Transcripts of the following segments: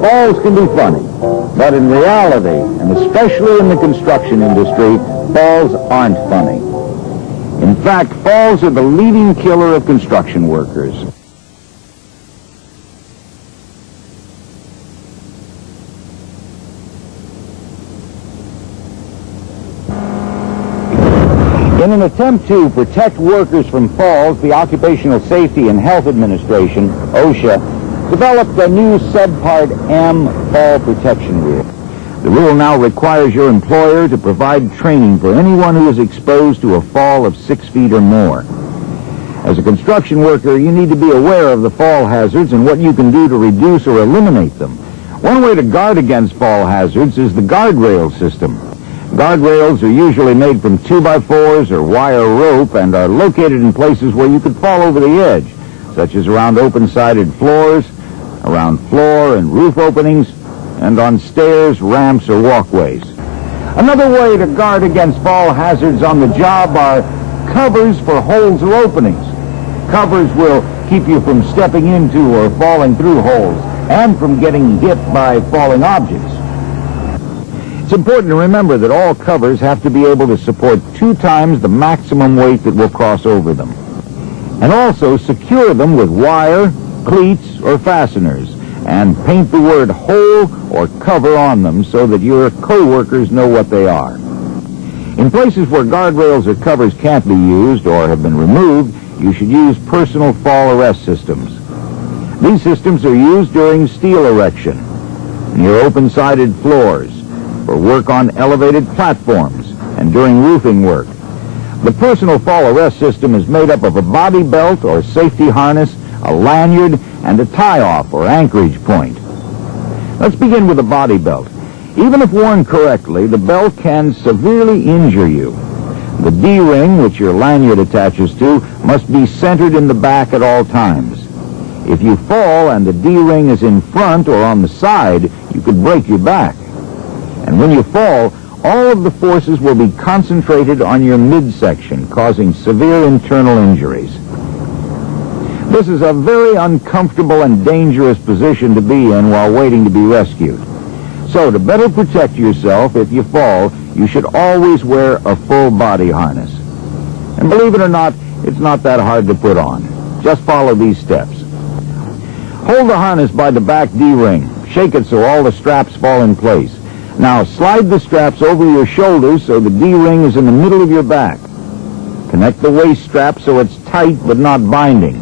falls can be funny, but in reality, and especially in the construction industry, falls aren't funny. In fact, falls are the leading killer of construction workers. In an attempt to protect workers from falls, the Occupational Safety and Health Administration, OSHA, developed a new Subpart M fall protection rule. The rule now requires your employer to provide training for anyone who is exposed to a fall of 6 feet or more. As a construction worker, you need to be aware of the fall hazards and what you can do to reduce or eliminate them. One way to guard against fall hazards is the guardrail system. Guardrails are usually made from 2x4s or wire rope and are located in places where you could fall over the edge, such as around open-sided floors, around floor and roof openings, and on stairs, ramps, or walkways. Another way to guard against fall hazards on the job are covers for holes or openings. Covers will keep you from stepping into or falling through holes and from getting hit by falling objects. It's important to remember that all covers have to be able to support 2 times the maximum weight that will cross over them. And also secure them with wire, cleats, or fasteners, and paint the word hole or cover on them so that your co-workers know what they are. In places where guardrails or covers can't be used or have been removed, you should use personal fall arrest systems. These systems are used during steel erection, near open-sided floors, for work on elevated platforms, and during roofing work. The personal fall arrest system is made up of a body belt or safety harness, a lanyard, and a tie-off or anchorage point. Let's begin with the body belt. Even if worn correctly, the belt can severely injure you. The D-ring, which your lanyard attaches to, must be centered in the back at all times. If you fall and the D-ring is in front or on the side, you could break your back. And when you fall, all of the forces will be concentrated on your midsection, causing severe internal injuries. This is a very uncomfortable and dangerous position to be in while waiting to be rescued. So to better protect yourself if you fall, you should always wear a full body harness. And believe it or not, it's not that hard to put on. Just follow these steps. Hold the harness by the back D-ring. Shake it so all the straps fall in place. Now slide the straps over your shoulders so the D-ring is in the middle of your back. Connect the waist strap so it's tight but not binding.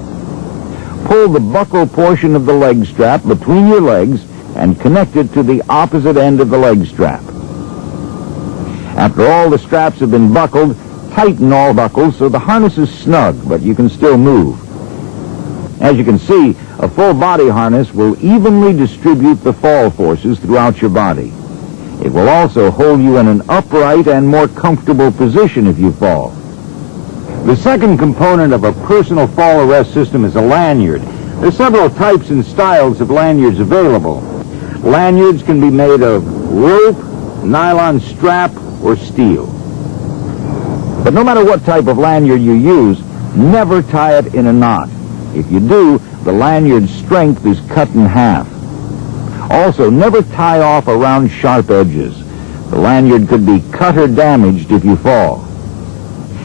Pull the buckle portion of the leg strap between your legs and connect it to the opposite end of the leg strap. After all the straps have been buckled, tighten all buckles so the harness is snug, but you can still move. As you can see, a full body harness will evenly distribute the fall forces throughout your body. It will also hold you in an upright and more comfortable position if you fall. The second component of a personal fall arrest system is a lanyard. There are several types and styles of lanyards available. Lanyards can be made of rope, nylon strap, or steel. But no matter what type of lanyard you use, never tie it in a knot. If you do, the lanyard's strength is cut in half. Also, never tie off around sharp edges. The lanyard could be cut or damaged if you fall.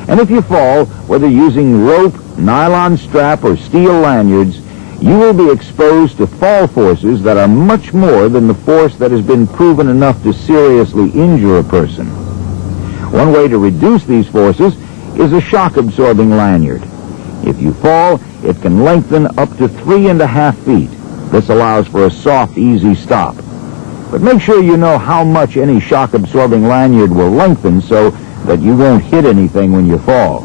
And if you fall, whether using rope, nylon strap, or steel lanyards, you will be exposed to fall forces that are much more than the force that has been proven enough to seriously injure a person. One way to reduce these forces is a shock-absorbing lanyard. If you fall, it can lengthen up to 3.5 feet. This allows for a soft, easy stop. But make sure you know how much any shock-absorbing lanyard will lengthen so that you won't hit anything when you fall.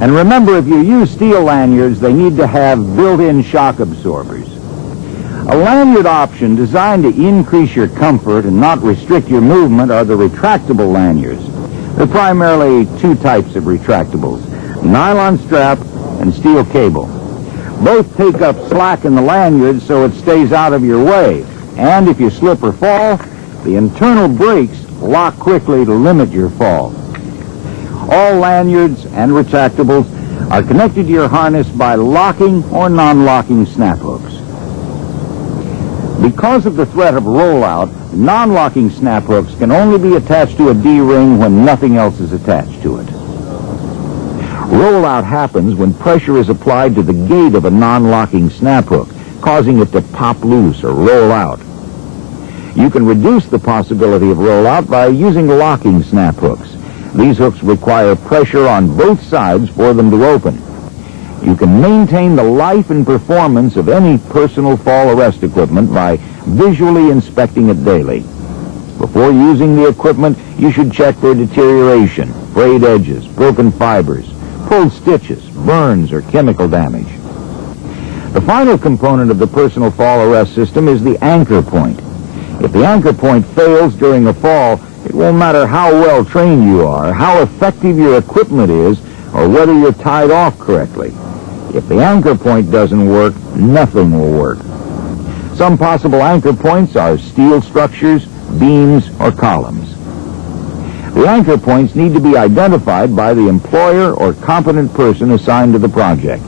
And remember, if you use steel lanyards, they need to have built-in shock absorbers. A lanyard option designed to increase your comfort and not restrict your movement are the retractable lanyards. There are primarily 2 types of retractables: nylon strap and steel cable. Both take up slack in the lanyard so it stays out of your way. And if you slip or fall, the internal brakes lock quickly to limit your fall. All lanyards and retractables are connected to your harness by locking or non-locking snap hooks. Because of the threat of rollout, non-locking snap hooks can only be attached to a D-ring when nothing else is attached to it. Rollout happens when pressure is applied to the gate of a non-locking snap hook, causing it to pop loose or roll out. You can reduce the possibility of rollout by using locking snap hooks. These hooks require pressure on both sides for them to open. You can maintain the life and performance of any personal fall arrest equipment by visually inspecting it daily. Before using the equipment, you should check for deterioration, frayed edges, broken fibers, pulled stitches, burns, or chemical damage. The final component of the personal fall arrest system is the anchor point. If the anchor point fails during a fall, it won't matter how well trained you are, how effective your equipment is, or whether you're tied off correctly. If the anchor point doesn't work, nothing will work. Some possible anchor points are steel structures, beams, or columns. The anchor points need to be identified by the employer or competent person assigned to the project.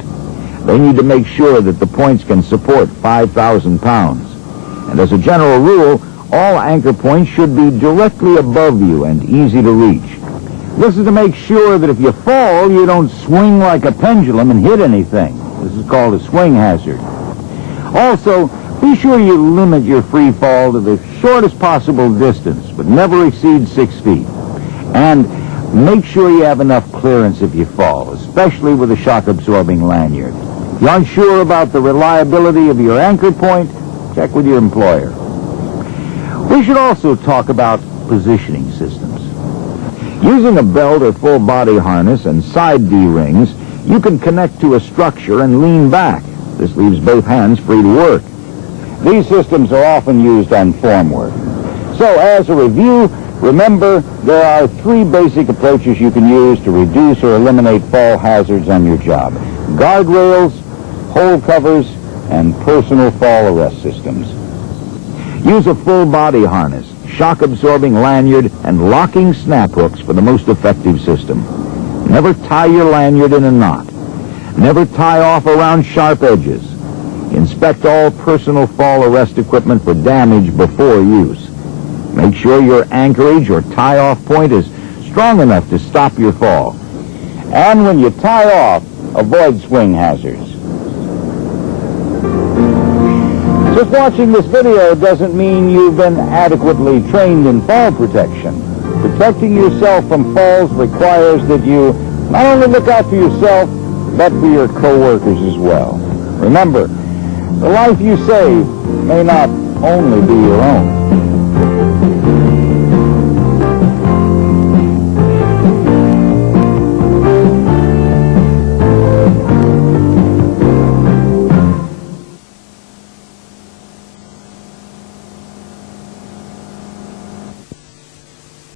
They need to make sure that the points can support 5,000 pounds. And as a general rule, all anchor points should be directly above you and easy to reach. This is to make sure that if you fall, you don't swing like a pendulum and hit anything. This is called a swing hazard. Also, be sure you limit your free fall to the shortest possible distance, but never exceed 6 feet. And make sure you have enough clearance if you fall, especially with a shock-absorbing lanyard. If you're unsure about the reliability of your anchor point, check with your employer. We should also talk about positioning systems. Using a belt or full body harness and side D-rings, you can connect to a structure and lean back. This leaves both hands free to work. These systems are often used on form work. So as a review, remember there are 3 basic approaches you can use to reduce or eliminate fall hazards on your job: guardrails, hole covers, and personal fall arrest systems. Use a full body harness, shock-absorbing lanyard, and locking snap hooks for the most effective system. Never tie your lanyard in a knot. Never tie off around sharp edges. Inspect all personal fall arrest equipment for damage before use. Make sure your anchorage or tie-off point is strong enough to stop your fall. And when you tie off, avoid swing hazards. Just watching this video doesn't mean you've been adequately trained in fall protection. Protecting yourself from falls requires that you not only look out for yourself, but for your co-workers as well. Remember, the life you save may not only be your own.